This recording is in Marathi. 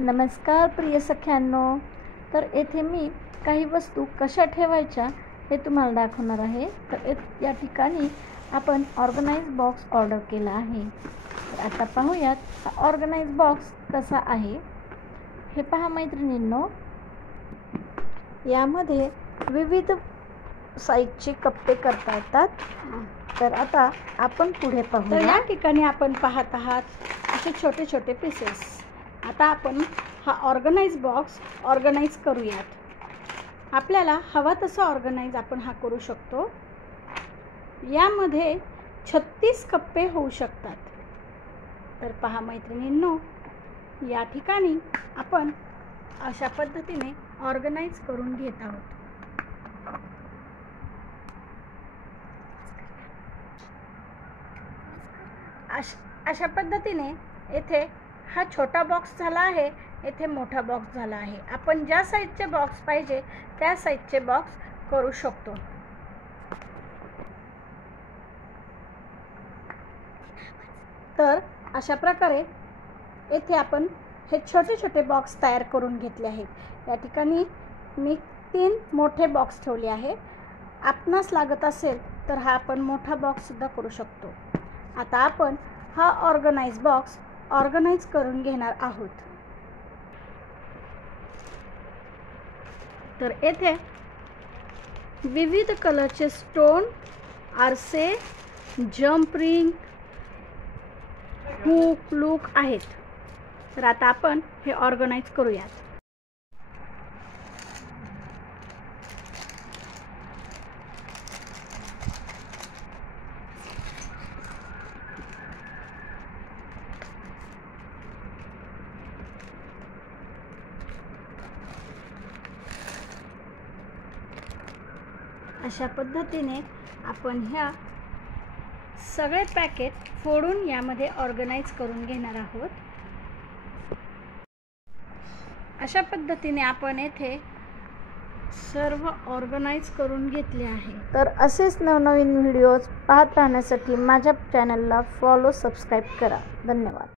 नमस्कार प्रिय सख्यांनो, तर येथे मी काही वस्तू कशा ठेवायच्या हे तुम्हाला दाखवणार आहे। तर या ठिकाणी आपण ऑर्गनाइज बॉक्स ऑर्डर केला आहे। तर आता पाहूयात हा ऑर्गनाइज बॉक्स कसा आहे। हे पहा मैत्रिणींनो, यामध्ये विविध साईजचे कप्पे करता येतात। तर आता आपण पुढे पाहूया। तर या ठिकाणी आपण पाहत आहात असे छोटे छोटे पीसेस। आता आपण हा ऑर्गनाइज बॉक्स ऑर्गनाइज करूयात। आपल्याला हवा तसा ऑर्गनाइज आपण हा करू शकतो। यामध्ये 36 कप्पे होऊ शकतात। तर पहा मैत्रिणींनो, या ठिकाणी आपण अशा पद्धतीने ऑर्गनाइज करून घेत आहोत। अशा पद्धतीने येथे हा छोटा बॉक्स झाला आहे, येथे मोठा बॉक्स झाला आहे। आपण ज्या साईजचे बॉक्स पाहिजे त्या साईजचे बॉक्स करू शकतो। तर अशा प्रकारे येथे आपण हे छोटे छोटे बॉक्स तयार करून घेतले आहेत। या ठिकाणी मी 3 मोठे बॉक्स ठेवले आहे। आपणास लागत असेल तर हा आपण मोठा बॉक्स सुद्धा करू शकतो। आता आपण हा ऑर्गनाइज बॉक्स ऑर्गनाइज करून घेणार आहोत। तर येथे विविध कलरचे स्टोन, आरसे, जंप रिंग, हुक, लूक आहेत। तर आता आपण हे ऑर्गनाइज करूयात। अशा पद्धतीने आपण ह्या सगळे पॅकेट फोडून यामध्ये ऑर्गनाइज करून घेणार आहोत। अशा पद्धतीने आपण येथे सर्व ऑर्गनाइज करून घेतले आहे। तर असेच नवनवीन व्हिडिओज पाहत राहण्यासाठी माझ्या चॅनलला फॉलो, सबस्क्राईब करा। धन्यवाद।